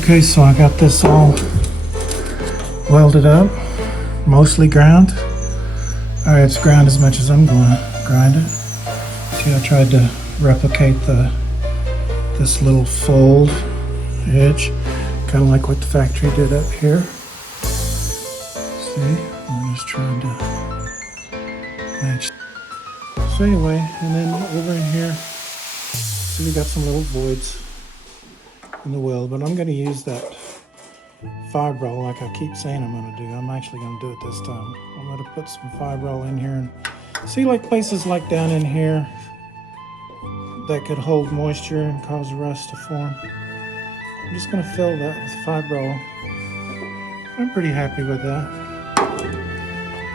Okay, so I got this all welded up, mostly ground. Alright, it's ground as much as I'm going to grind it. See, I tried to replicate this little fold edge, kind of like what the factory did up here. See, I'm just trying to match. So anyway, and then over in here, see, we got some little voids in the weld, but I'm going to use that fiberol like I keep saying I'm going to do. I'm actually going to do it this time. I'm going to put some fiberol in here and see, like places like down in here that could hold moisture and cause rust to form. I'm just going to fill that with fiberol. I'm pretty happy with that.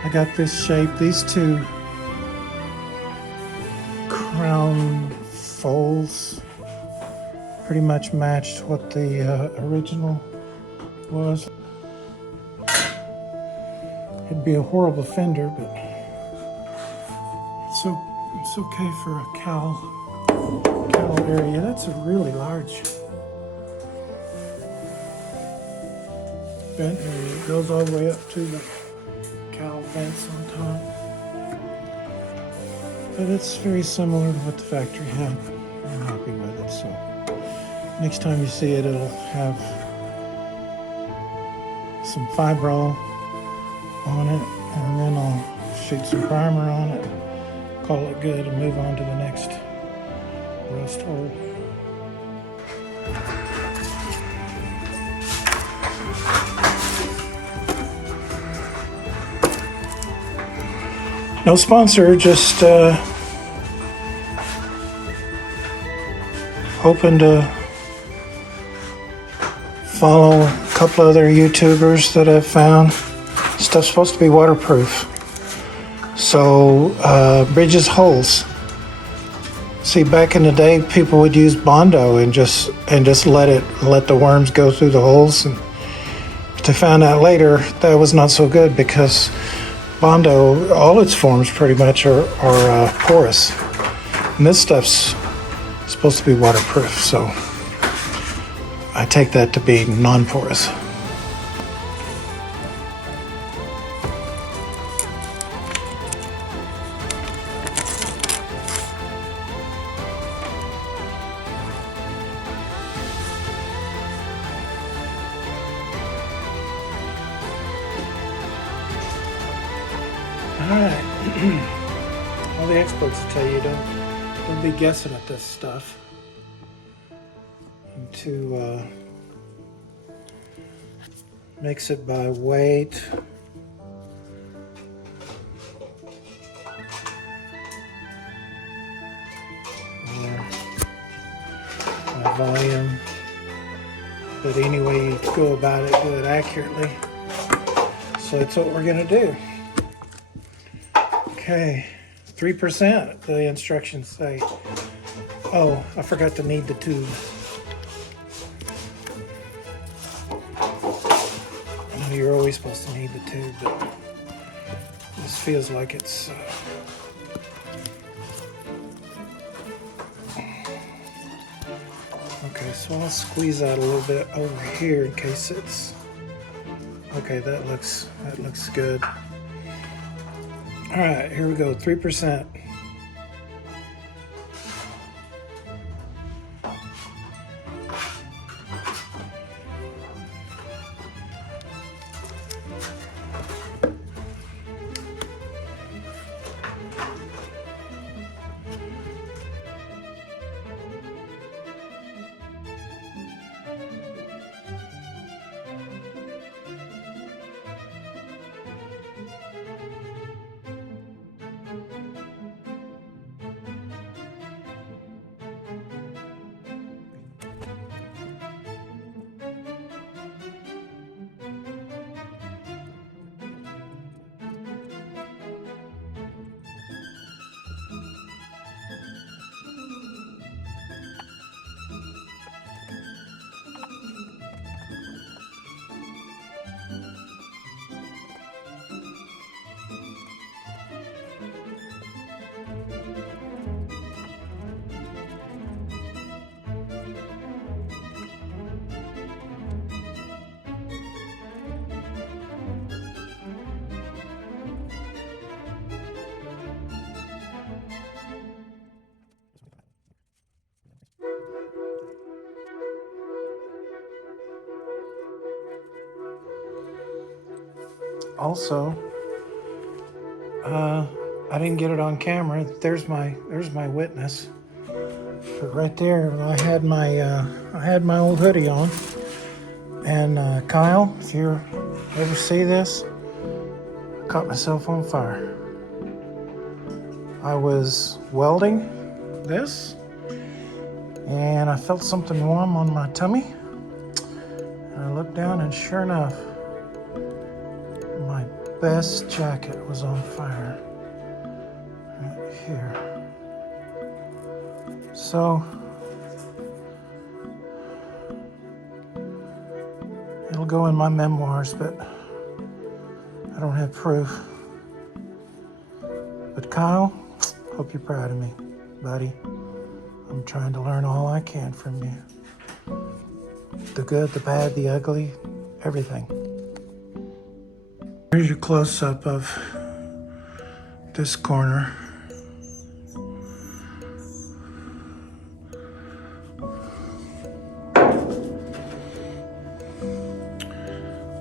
I got this shape. These two crown folds pretty much matched what the original was. It'd be a horrible fender, but it's okay for a cowl area. That's a really large vent area. It goes all the way up to the cowl vents on top. But it's very similar to what the factory had. I'm happy with it. So next time you see it, it'll have some fiberol on it, and then I'll shoot some primer on it, call it good, and move on to the next rust hole. No sponsor, just hoping to follow a couple other YouTubers that I've found. Stuff's supposed to be waterproof. So bridges holes. See, back in the day, people would use Bondo and just let the worms go through the holes. And they found out later that was not so good, because Bondo, all its forms pretty much are porous, and this stuff's supposed to be waterproof. So I take that to be non-porous. Alright, all the experts will tell you don't be guessing at this stuff. And to mix it by weight. Or by volume. But anyway you go about it, do it accurately. So that's what we're going to do. Okay, 3%, the instructions say. Oh, I forgot to knead the tube. I know you're always supposed to knead the tube, but this feels like it's... Okay, so I'll squeeze out a little bit over here in case it's... Okay, that looks good. All right, here we go, 3%. also, I didn't get it on camera. There's my witness. But right there, I had my old hoodie on. And Kyle, if you ever see this, I caught myself on fire. I was welding this, and I felt something warm on my tummy. And I looked down, and sure enough, my best jacket was on fire right here. So it'll go in my memoirs, but I don't have proof. But Kyle, hope you're proud of me, buddy. I'm trying to learn all I can from you. The good, the bad, the ugly, everything. Here's your close-up of this corner.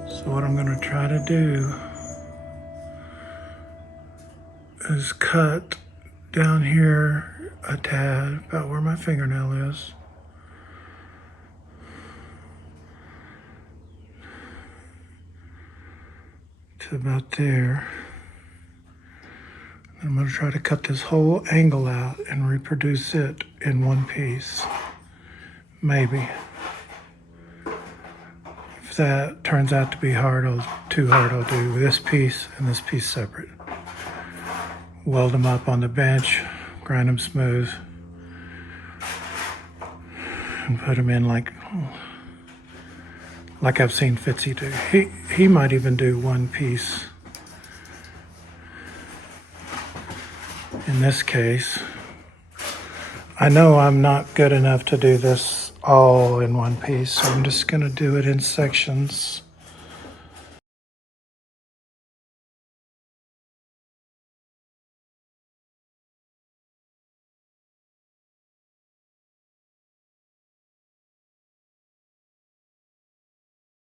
So what I'm going to try to do is cut down here a tad, about where my fingernail is. To about there. And I'm going to try to cut this whole angle out and reproduce it in one piece. Maybe. If that turns out to be too hard, I'll do this piece and this piece separate. Weld them up on the bench, grind them smooth, and put them in like I've seen Fitzy do. He might even do one piece. In this case, I know I'm not good enough to do this all in one piece, so I'm just gonna do it in sections.